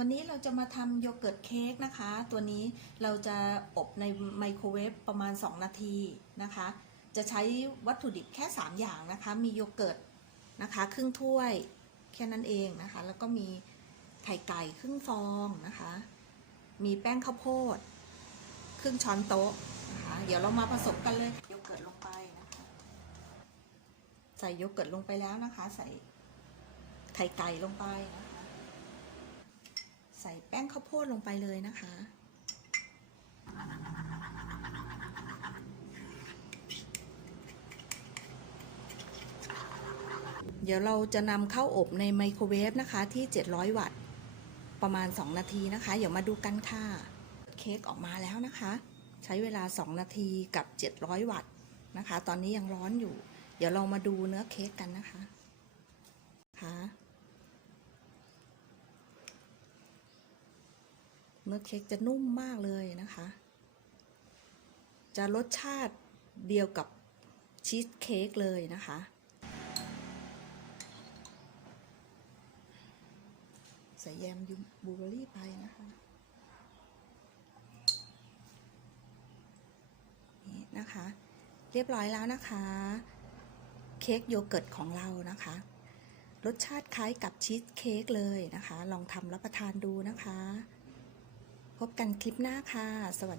วันนี้เราจะมาทำโยเกิร์ตเค้กนะคะ ตัวนี้เราจะอบในไมโครเวฟประมาณ 2 นาทีนะคะ จะใช้วัตถุดิบแค่ 3 อย่างนะคะ มีโยเกิร์ตนะคะครึ่งถ้วยแค่นั้นเองนะคะ แล้วก็มีไข่ไก่ครึ่งฟองนะคะ มีแป้งข้าวโพด ครึ่งช้อนโต๊ะนะคะ เดี๋ยวเรามาผสมกันเลยโยเกิร์ตลงไปนะคะ ใส่โยเกิร์ตลงไปแล้วนะคะ ใส่ไข่ไก่ลงไปนะคะ แป้งข้าวโพดลงไปเลยนะคะ เดี๋ยวเราจะนำเข้าอบในไมโครเวฟนะคะที่ 700 วัตต์ ประมาณ 2 นาทีนะคะ เดี๋ยวมาดูกันค่ะ เค้กออกมาแล้วนะคะ ใช้เวลา 2 นาทีกับ 700 วัตต์นะคะ ตอนนี้ยังร้อนอยู่ เดี๋ยวเรามาดูเนื้อเค้กกันนะคะค่ะ เนื้อเค้กจะนุ่มมากเลยนะคะ จะรสชาติเดียวกับชีสเค้กเลยนะคะ ใส่แยมยูบลูเบอรี่ไปนะคะนี่นะคะ เรียบร้อยแล้วนะคะ เค้กโยเกิร์ตของเรานะคะรสชาติคล้ายกับชีสเค้กเลยนะคะ ลองทำรับประทานดูนะคะ พบกันคลิปหน้าค่ะ สวัสดี